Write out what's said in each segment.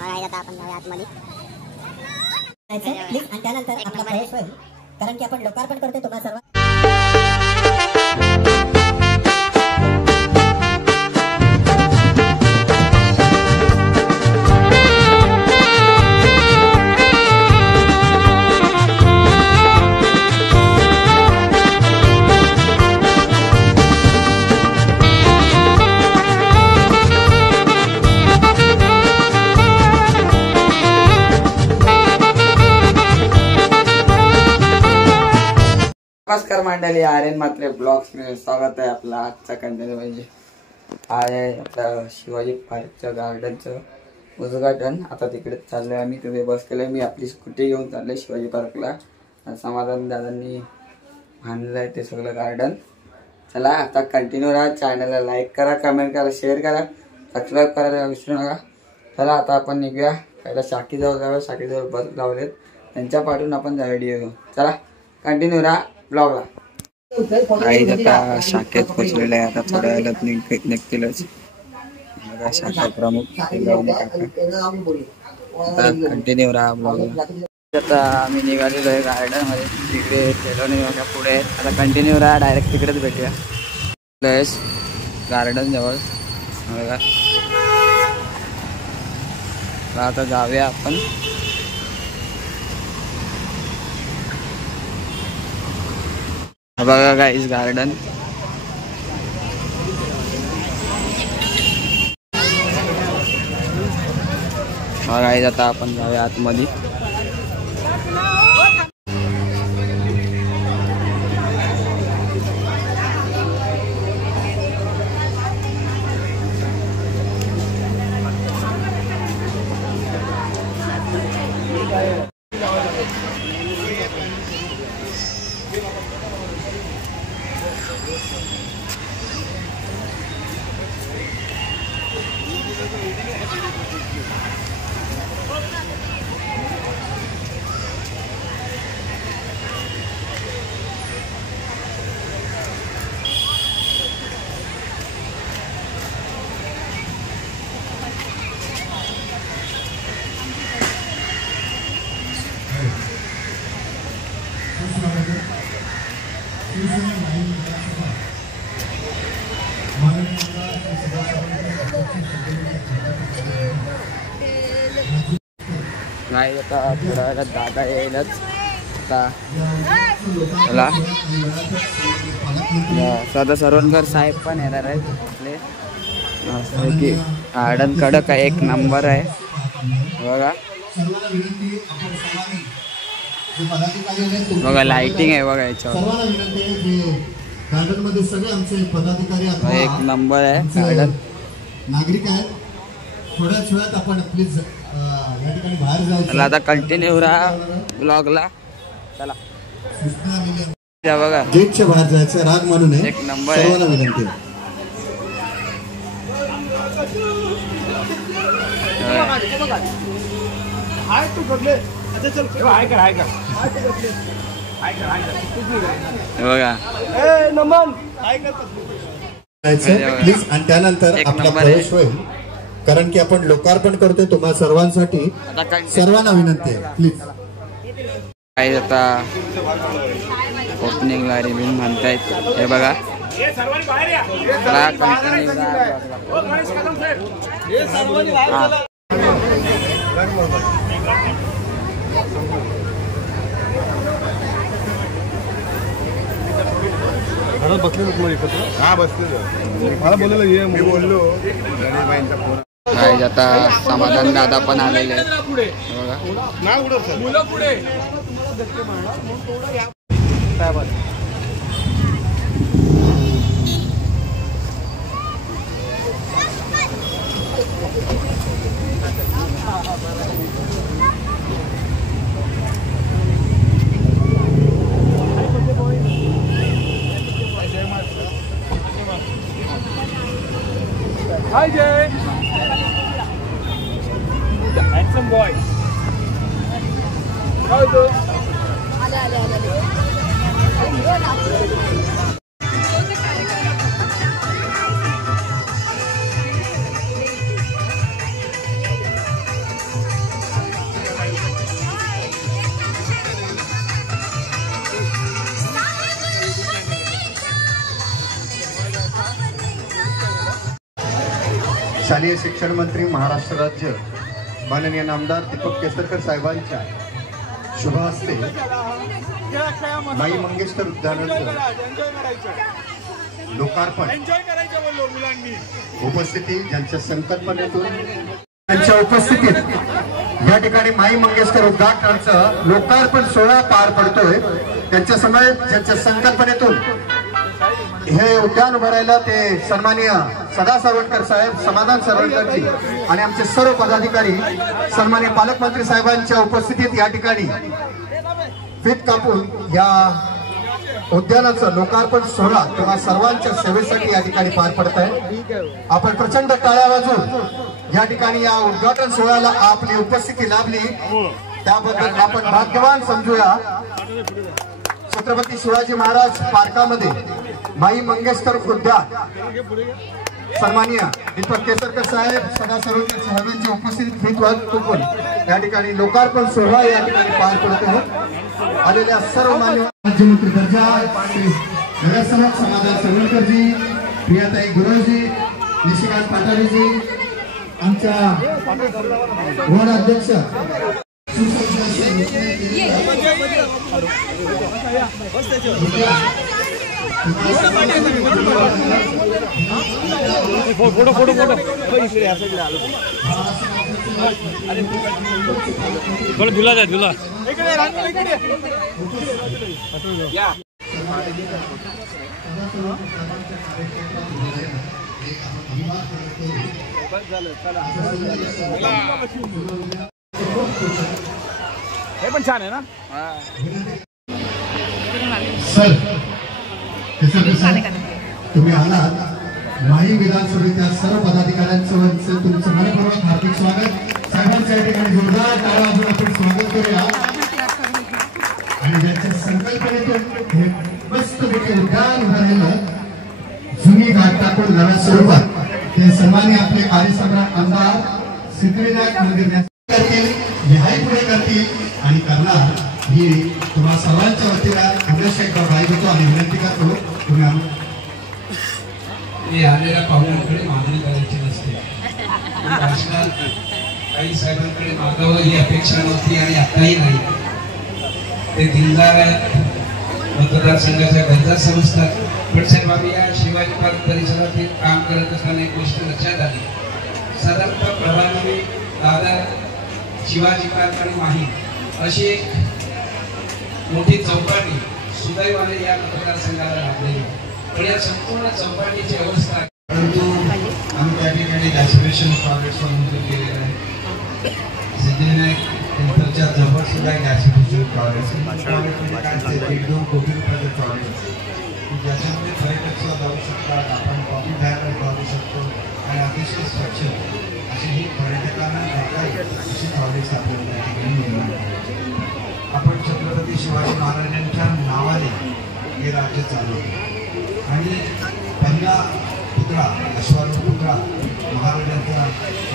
आता आपण जाऊया आतमध्ये प्लीज आणि त्यानंतर आपला प्रवेश होईल कारण की आपण लोकार्पण करतोय तुम्हा सर्व नमस्कार मंडळी, आर्यन मात्रे ब्लॉग्स मध्ये स्वागत आहे आपला आजचा कंटेंट म्हणजे आहे आपल्या शिवाजी पार्कच्या गार्डनचं उद्घाटन। आता तिकडे चाललोय आम्ही, तिथे बस केलंय, मी आपली स्कूटी घेऊन चाललोय शिवाजी पार्कला। समाधान दादांनी बांधलंय ते सगळं गार्डन। चला आता कंटिन्यू राहा, चॅनलला लाईक करा, कमेंट करा, शेअर करा, सबस्क्राईब करायला विसरू नका। चला आता आपण निघूया, पहिला शाकीजवळ जाऊया, शाकीजवळ बस लावलेत त्यांच्या पाठून आपण व्हिडिओ घेऊ। चला कंटिन्यू राहा ब्लॉगला। काही आता शाखेत पोचलेले आहे, आता थोड्या वेळात निघतीलच बघा शाखा प्रमुख कंटिन्यू राहा ब्लॉगला। आता आम्ही निघालेलो आहे गार्डन मध्ये, तिकडे खेळवणे बघा पुढे, आता कंटिन्यू राहा, डायरेक्ट तिकडेच भेटूया गार्डन जवळ बघा। आता जाऊया आपण, बघा गाइस गार्डन। गाइस आता आपण जाऊया आतमध्ये। नाही आता थोड्या वेळात दादा येईलच। चला सदा सरवणकर साहेब पण येणार आहेत आपले, की गार्डन कडक आहे, एक नंबर आहे बघा। बघा लाइटिंग आहे बघा याच्यावर, एक नंबर आहे गार्डन। नागरिक आहेत, थोड्याच वेळात आपण प्लीज या ठिकाणी बाहेर जायचं। आता कंटिन्यू राहा ब्लॉगला। चला बघा गेटच्या बाहेर जायचं, राग मानू नये, एक नंबर आहे, सर्वांना विनंती बघा प्लीज आणि त्यानंतर आपला प्रवेश होईल कारण की आपण लोकार्पण करतोय तुम्हा सर्वांसाठी, सर्वांना विनंती आहे प्लीज। काही आता ओपनिंगला रिव्ह्यू म्हणतायत हे बघा। बसले तुम्हाला एकत्र? हा बसले, मला बोललेलं ये, मी बोललो काय आता समाधान दादा पण आलेले आहेत बघा। Hi Jay. Handsome boy. How is it? शालेय शिक्षण मंत्री महाराष्ट्र राज्य माननीय नामदार दीपक केसरकर साहेबांच्या शुभ हस्ते माई मंगेशकर उद्यानाचं लोकार्पण उपस्थिती ज्यांच्या संकल्पनेतून त्यांच्या उपस्थितीत या ठिकाणी माई मंगेशकर उद्यानाचं लोकार्पण सोहळा पार पडतोय। त्यांच्या समवेत ज्यांच्या संकल्पनेतून हे उद्यान उभारायला ते सन्माननीय सदा सावरकर साहेब, समाधान सावरकरजी आणि आमचे सर्व पदाधिकारी सन्माननीय पालकमंत्री साहेबांच्या उपस्थितीत या ठिकाणी फीत कापून या उद्यानाचं लोकार्पण सोहळा तुम्हा सर्वांच्या सेवेसाठी या ठिकाणी पार पडत आहे। आपण प्रचंड टाळ्या वाजवून या ठिकाणी या उद्घाटन सोहळ्याला आपली उपस्थिती लाभली त्याबद्दल आपण भाग्यवान समजूया। छत्रपती शिवाजी महाराज पार्कामध्ये माई मंगेशकर उद्यान सन्माननीय दीपक केसरकर साहेब, सदा सावरकर साहेबांच्या उपस्थितीत फीत वाजवून या ठिकाणी लोकार्पण सोहळा या ठिकाणी पार पडतो। आलेल्या सर्व मान्य राज्यमंत्री दर्जा श्री नगरसेवक समाधान सावरकरजी, प्रियाताई गुरुजी, निशिकांत पाटाळीजी, आमच्या वार्ड अध्यक्ष फोटो फोटो फोटो थोडं झुला द्या झुला हे पण छान आहे ना सर। तुम्ही आलात माही विधानसभेच्या सर्व पदाधिकाऱ्यांचं तुमचं मनपूर्वक हार्दिक स्वागत। साहेबांच्या ठिकाणी जोरदार टाळ्या वाजवून आपण स्वागत करूया आणि ज्यांच्या संकल्पनेतून हे मस्तपैकी उद्यान उभारलेलं जुनी घाट टाकून नव्या स्वरूपात ते सन्माननीय आपले कार्यसम्राट आमदार सिद्धिविनायक मंदिर करतील, न्याय पुढे करतील आणि करणार ही तुम्हा सर्वांच्या वतीला अभिषेक राय देतो आणि विनंती करतो तुम्ही मी आलेल्या पाहुण्यांकडे मागणी करायची नसते। भाषणात काही साहेबांकडे मागावं ही अपेक्षा नव्हती आणि आताही नाही। ते दिलदार आहेत, मतदारसंघाच्या गरजा समजतात। पण साहेब आम्ही या शिवाजी पार्क परिसरातील काम करत असताना एक गोष्ट लक्षात आली। साधारणतः प्रभावी दादर, शिवाजी पार्क आणि माही अशी एक मोठी चौपाटी सुदैवाने या मतदारसंघाला लाभलेली, पण या संपूर्ण चौपाटीची अवस्था परंतु आम्ही त्या ठिकाणी गॅसिफिकेशन प्रॉजेक्ट मंजूर केलेलं आहे। सिद्धिविनायक टेम्पलच्या जवळ सुद्धा गॅसिफिकेशन प्रॉजेक्ट 1.2 कोटी रुपयाचं प्रॉजेक्ट ज्याच्यामध्ये पर्यटक सुद्धा जाऊ शकतात, आपण कॉफी प्यायला जाऊ शकतो आणि अतिशय स्वच्छ अशी ही पर्यटकांना अशी प्रॉजेक्ट आपल्याला त्या ठिकाणी निर्माण करतो। आपण छत्रपती शिवाजी महाराजांच्या नावाने हे राज्य चालवतो आणि पहिला पुतळा अश्वारूढ पुतळा महाराजांचा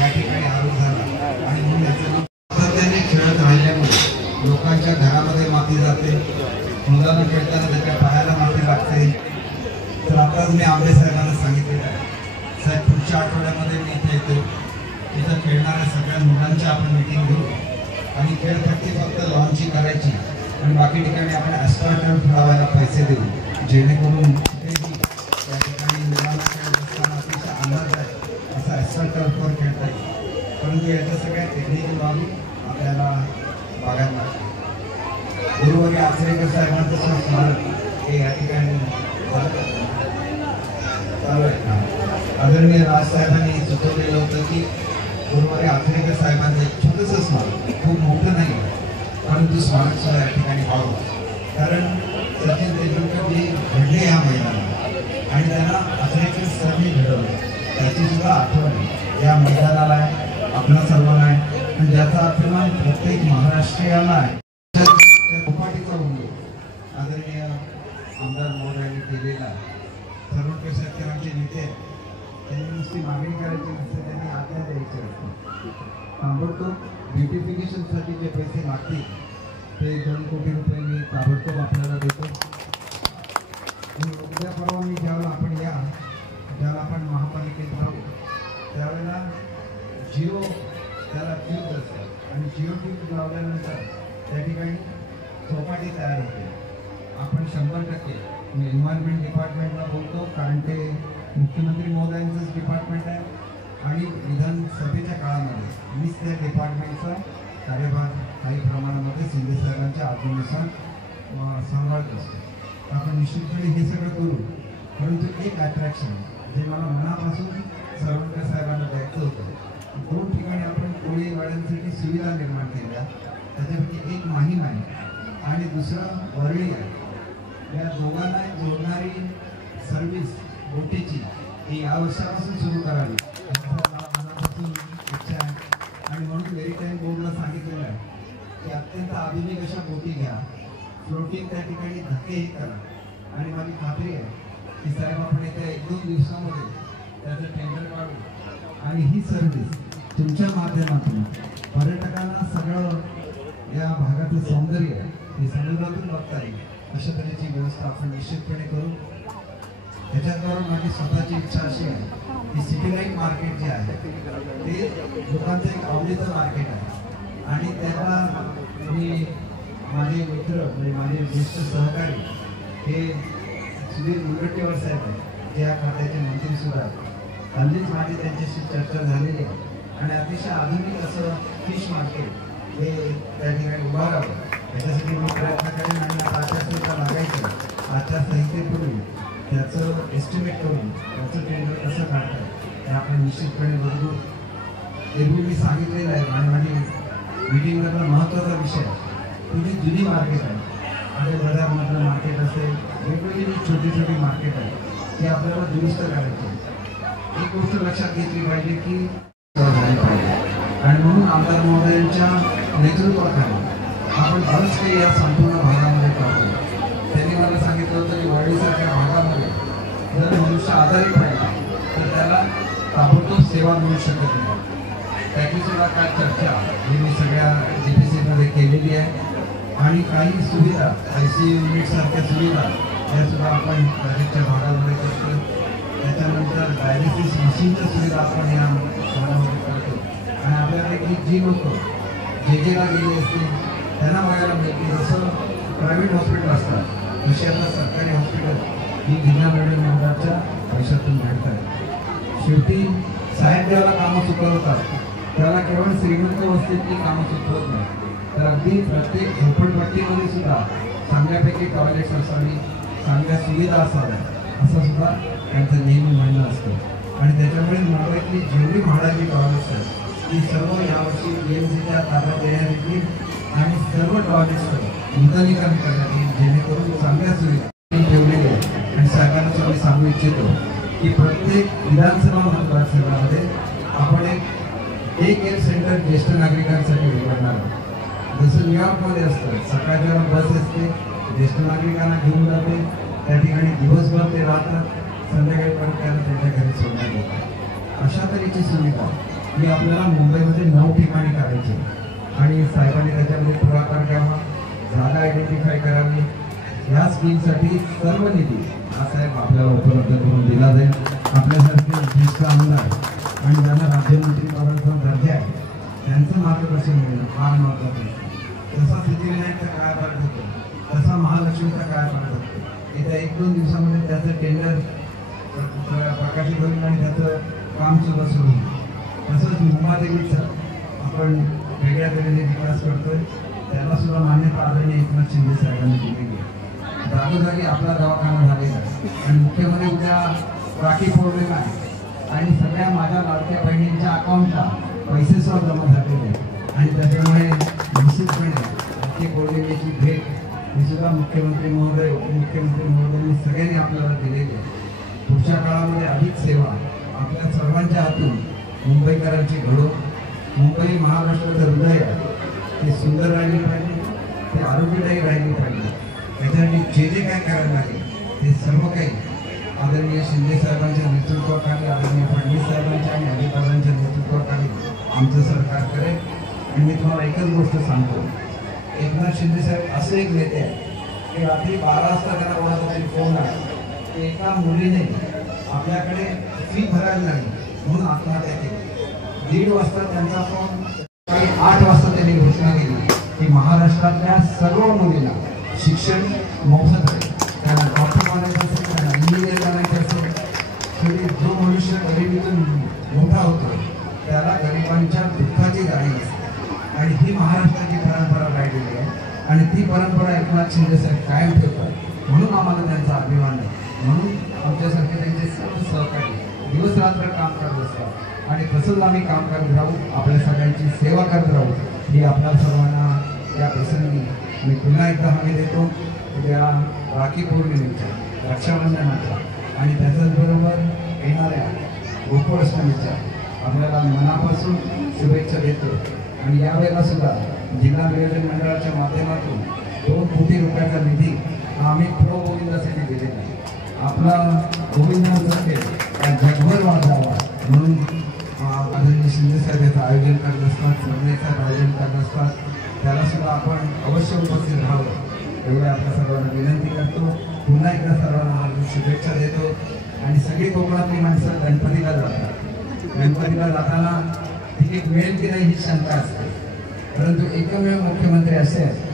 या ठिकाणी आरोप झाला आणि म्हणून याचं नाव सातत्याने खेळत राहिल्यामुळे लोकांच्या घरामध्ये माती जाते, मुलांना खेळताना त्याच्या पायाला माती लागते। तर आताच मी आंबे साहेबांना सांगितलेलं आहे, साहेब पुढच्या आठवड्यामध्ये मी इथे येतो, तिथं खेळणाऱ्या सगळ्या मुलांची आपण मिटिंग घेऊ आणि खेळपट्टी फक्त लॉन्चिंग करायची आणि बाकी ठिकाणी आपण ॲस्फाल्ट लावायला पैसे देऊ जेणेकरून त्या ठिकाणी मुलांना खेळत असताना अतिशय आनंद आहे असा ॲस्फाल्टवर खेळता येईल। परंतु याच्या सगळ्या टेक्निकल बाबी आपल्याला बघायला लागतात। गुरुवारी आचरेकर साहेबांचं स्मारक हे या ठिकाणी चालू आहे। आदरणीय राजसाहेबांनी सुचवलेलं होतं की गुरुवारी आचरेकर साहेबांचं एक छोटंसं स्मारक, खूप मोठं नाही परंतु स्मारक सुद्धा या ठिकाणी व्हावं, कारण सचिन तेंडुलकर जे घडले या मैदानाला आणि त्यांना आचरेकर सरनी घडवलं त्याची सुद्धा आठवण या मैदानाला आहे, आपल्या सर्वांना आहे आणि ज्याचा अभिमान प्रत्येक महाराष्ट्रीयाला आहे। चौपाटीचा उल्लेख आदरणीय आमदार मोहरांनी केलेला आहे। सर्वोच्च शेतकऱ्यांचे नेते त्यांनी नुसती मागणी करायची नसते, त्यांनी आज्ञा द्यायची असते। ताबडतोब ब्युटिफिकेशनसाठी जे पैसे लागतील ते 2 कोटी रुपये मी ताबडतोब आपल्याला देतो। उद्या परवा मी ज्यावेळेला आपण या ज्यावेळेला आपण महापालिकेत राहू त्यावेळेला जिओ त्याला ट्यूब असतात आणि जिओ ट्यूब लावल्यानंतर त्या ठिकाणी चौपाटी तयार होते. आपण 100% मी एन्व्हायरमेंट डिपार्टमेंटला बोलतो कारण ते मुख्यमंत्री महोदयांचंच डिपार्टमेंट आहे आणि विधानसभेच्या काळामध्ये मीच त्या डिपार्टमेंटचा कार्यभार काही प्रमाणामध्ये शिंदे साहेबांच्या आज्ञेनुसार सांभाळत असतो. आपण निश्चितपणे हे सगळं करू, परंतु एक अट्रॅक्शन जे मला मनापासून सरवणकर साहेबांना द्यायचं होतं, 2 ठिकाणी आपण कोळीवाड्यांसाठी सुविधा निर्माण केल्या. त्याच्यापैकी एक माहीम आहे आणि दुसरं वरळी आहे. या दोघांना जोडणारी सर्व्हिस बोटीची ही या वर्षापासून सुरू करावी मला मनापासून इच्छा आहे. आणि म्हणून मेरीटाईम बोर्डला सांगितलेलं आहे की अत्यंत आधुनिक अशा बोटी घ्या, फ्लोटिंग त्या ठिकाणी धक्केही करा. आणि माझी खात्री आहे की साहेब आपण येत्या 1-2 दिवसामध्ये त्याचं टेंडर काढू आणि ही सर्व्हिस तुमच्या माध्यमातून पर्यटकांना सगळं या भागातलं सौंदर्य हे समुद्रातून बघता येईल अशा तऱ्हेची व्यवस्था आपण निश्चितपणे करू. त्याच्याद्वारे माझी स्वतःची इच्छा अशी आहे की सिटी लाईट मार्केट जे आहे ते लोकांचं एक आवडीचं मार्केट आहे आणि त्याला मी माझे मित्र म्हणजे माझे ज्येष्ठ सहकारी हे सुधीर मुनगंटीवार साहेब आहेत जे या खात्याचे मंत्री सुद्धा आहेत. हल्लीच माझी त्यांच्याशी चर्चा झालेली आहे आणि अतिशय आधुनिक असं फिश मार्केट हे त्या ठिकाणी उभारावं याच्यासाठी मी प्रयत्न करेन. आणि आचारसंहिता लागायचं, आचारसंहितेपूर्वी त्याचं एस्टिमेट करून त्याचं टेंडर कसं काढतं हे आपण निश्चितपणे बघू. एरवी मी सांगितलेलं आहे आणि माझी मीटिंगमधला महत्त्वाचा विषय तुझी जुनी मार्केट आहे आणि बाजारमधलं मार्केट असेल, वेगवेगळी छोटी छोटी मार्केट आहे ती आपल्याला दुरुस्त करायची. एक गोष्ट लक्षात घेतली पाहिजे की झाली पाहिजे आणि म्हणून आमदार महोदयांच्या नेतृत्वाखाली आपण बरंच काही या संपूर्ण भागामध्ये करतो. त्यांनी मला सांगितलं होतं की वरळीसारख्या भागामध्ये जर मनुष्य आजारी पडला तर त्याला ताबडतोब सेवा मिळू शकत नाही. त्याची सुद्धा काय चर्चा ही मी सगळ्या GPCमध्ये केलेली आहे आणि काही सुविधा ICU युनिटसारख्या सुविधा यासुद्धा आपण प्रोजेक्टच्या भागामध्ये करतो. त्याच्यानंतर डायलिसिस मशीनच्या सुविधा आपण या भागामध्ये करतो आणि आपल्यापैकी जी लोक जेला गेली असतील त्यांना बघायला मिळते जसं प्रायव्हेट हॉस्पिटल असतात तशी आता सरकारी हॉस्पिटल ही जिल्हा मेडिकल मंडळाच्या पैशातून मिळतात. शेवटी साहेब ज्याला कामं चुकवतात त्याला केवळ श्रीमंत वस्तीतली कामं चुकवत नाही तर अगदी प्रत्येक झोपडपट्टीमध्ये सुद्धा चांगल्यापैकी टॉयलेट्स असावी, चांगल्या सुविधा असाव्या असं सुद्धा त्यांचं नेहमी म्हणणं असतं. आणि त्याच्यामुळे मुंबईतली जेवढी म्हाडाची टॉयलेट्स आहेत ती सर्व यावर्षी BMCच्या ताब्यात देण्यात येतील आणि सर्व टॉयलेट्सचं नूतनीकरण करण्यात येईल जेणेकरून चांगल्या सुविधा ठेवलेल्या आहेत. आणि साहेबांना सुद्धा सांगू इच्छितो की प्रत्येक विधानसभा मतदारसंघामध्ये आपण एक एअर सेंटर ज्येष्ठ नागरिकांसाठी उघडणार आहोत. जसं न्यूयॉर्कमध्ये असतं, सकाळच्या बस असते, ज्येष्ठ नागरिकांना घेऊन जाते, त्या ठिकाणी दिवसभर ते राहतात, संध्याकाळी परत त्यांना त्यांच्या घरी सोडण्यात येतात. अशा तऱ्हेची सुविधा ही आपल्याला मुंबईमध्ये 9 ठिकाणी करायची आणि साहेबांनी त्याच्यामध्ये पुढाकार घ्यावा, जागा आयडेंटिफाय करावी. ह्या स्कीमसाठी सर्व निधी हा साहेब आपल्याला उपलब्ध करून दिला जाईल. आपल्यासारखे ज्येष्ठ आमदार आणि ज्यांना राज्यमंत्री पदाचा दर्जा आहे त्यांचं मार्गदर्शन मिळणं फार महत्त्वाचं आहे. जसा सिद्धिविनायकचा काळ पाडत होतो तसा महालक्ष्मीचा काळ पाडत होतो. येत्या 1-2 दिवसामध्ये त्याचं टेंडर प्रकाशित होईल आणि त्याचं काम सुद्धा सुरू होईल. तसंच मुंबादेवीचा आपण वेगळ्या तऱ्हेने विकास करतोय, त्याला सुद्धा मान्यता आदरणीय एकनाथ शिंदे साहेबांनी दिलेली आहे. जागोजागी आपला दवाखाना झालेला आहे आणि मुख्यमध्ये उद्या राखी पौर्णिमा आहे आणि सगळ्या माझ्या लाडक्या बहिणींच्या अकाउंटला पैसे सुद्धा जमा झालेले आहेत आणि त्याच्यामुळे निश्चितपणे राखी पौर्णिमेची भेट ही सुद्धा मुख्यमंत्री महोदय, उपमुख्यमंत्री महोदयांनी सगळ्यांनी आपल्याला दिलेली आहे. पुढच्या काळामध्ये अधिक सेवा आपल्या सर्वांच्या हातून मुंबईकरांची घडो. मुंबई महाराष्ट्राचं हृदय आहे, ते सुंदर राहिली पाहिजे, ते आरोग्यदायी राहिली पाहिजे. त्याच्यासाठी जे काय करायला लागेल ते सर्व काही आदरणीय शिंदे साहेबांच्या नेतृत्वाखाली, आदरणीय फडणवीस साहेबांच्या आणि अजितदादांच्या नेतृत्वाखाली आमचं सरकार करेल. आणि मी तुम्हाला एकच गोष्ट सांगतो, एकनाथ शिंदे साहेब असे एक नेते आहेत की रात्री 12 वाजता त्यांना कोणाचा तरी फोन आला की एका मुलीने आपल्याकडे फी भरायला लागली म्हणून आत्महत्या केली. 1:30 वाजता त्यांचा फोन, 8 वाजता त्यांनी घोषणा केली की महाराष्ट्रातल्या सर्व मुलींना शिक्षण मोफत आहे. त्यांना डॉक्टर बनायचं असेल, त्यांना इंजिनियर बनायचं असेल, शेवटी जो मनुष्य गरिबीतून मोठा होतो त्याला गरिबांच्या दुःखाची जाणीव असते. आणि ही महाराष्ट्राची परंपरा राहिलेली आहे आणि ती परंपरा एकनाथ शिंदे साहेब कायम ठेवतात. म्हणून आम्हाला त्यांचा अभिमान आहे. म्हणून आमच्यासारखे त्यांचे सर्व सहकारी दिवस रात्र काम करत असतात आणि तसंच आम्ही काम करत राहू, आपल्या सगळ्यांची सेवा करत राहू. ही आपल्या सर्वांना या प्रसंगी मी पुन्हा एकदा हमी देतो. उद्या राखी पौर्णिमेच्या, रक्षाबंधनाच्या आणि त्याच्याचबरोबर येणाऱ्या गोकुळाष्टमीच्या आपल्याला मनापासून शुभेच्छा देतो. आणि यावेळेला सुद्धा जिल्हा नियोजन मंडळाच्या माध्यमातून 2 कोटी रुपयाचा निधी आम्ही प्रो गोविंदासाठी दिलेला आहे. आपला गोविंदांसाठी जगभर वाढावा म्हणून आदरणीय शिंदे साहेब याचं आयोजन करत असतात, सर्वेचं आयोजन करत असतात. त्याला सुद्धा आपण अवश्य उपस्थित राहावं एवढं आपल्या सर्वांना विनंती करतो. पुन्हा एकदा सर्वांना हार्दिक शुभेच्छा देतो. आणि सगळी कोकणातली माणसं गणपतीला जातात. गणपतीला जाताना तिकीट मिळेल की नाही ही शंका असते, परंतु एकमेव मुख्यमंत्री असे आहेत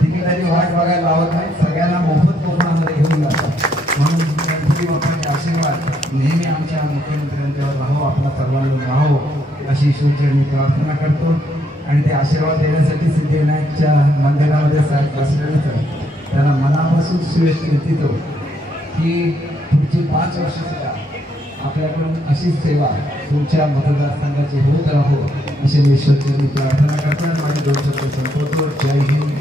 तिकिटाची वाट बघायला लावत नाही, सगळ्यांना मोफत कोकणामध्ये घेऊन जातात. म्हणून गणपती बाप्पाचे आशीर्वाद नेहमी आमच्या मुख्यमंत्र्यांच्यावर राहो, आपल्या सर्वांवर राहो अशी ईश्वरचरणी प्रार्थना करतो. आणि ते आशीर्वाद देण्यासाठी सिद्धिविनायकच्या मंदिरामध्ये साहेब बसलेलेच आहे. त्यांना मनापासून शुभेच्छा देतो की पुढची 5 वर्ष सुद्धा आपल्याकडून अशीच सेवा तुमच्या मतदारसंघाची होत राहो अशी मी ईश्वरचरणी प्रार्थना करतो. आणि माझी 2 शब्द संपवतो. जय हिंद.